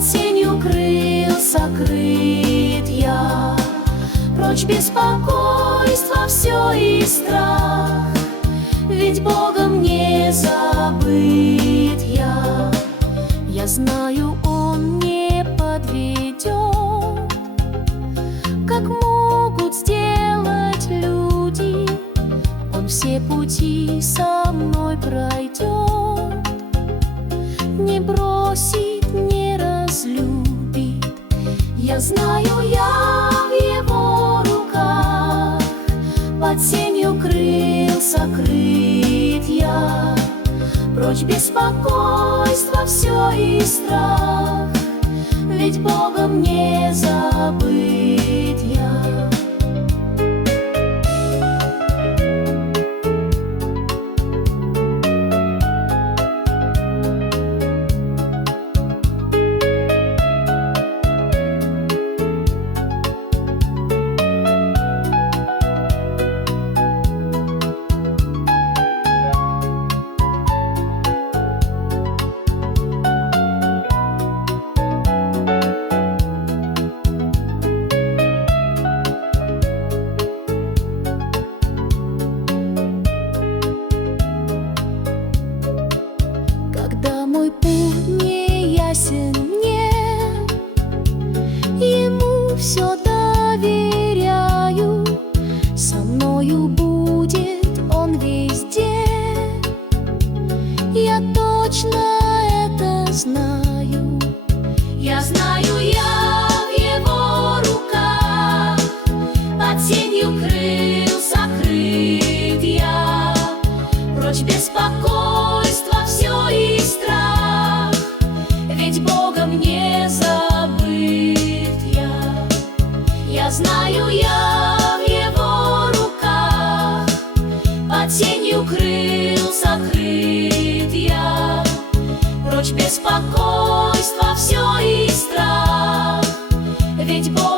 под сенью крыл сокрыт я. Прочь беспокойство все и страх, ведь Богом не забыт я. Я знаю, Он не подведет, как могут сделать люди. Он все пути со мной пройдет, не бросит, не разлюбит. Я знаю, я в Его руках, под сенью крыл сокрыт я. Прочь беспокойство все и страх, ведь Богом не забыт я. Мой путь не ясен мне, Ему все доверяю. Со мною будет Он везде, я точно это знаю. Я знаю, я в Его руках, под сенью крыл сокрыт я. Прочь беспокойство все и страх, ведь Богом не забыт я. Я знаю, я в Его руках, под сенью крыл сокрыт я. Прочь беспокойство все и страх, ведь Бог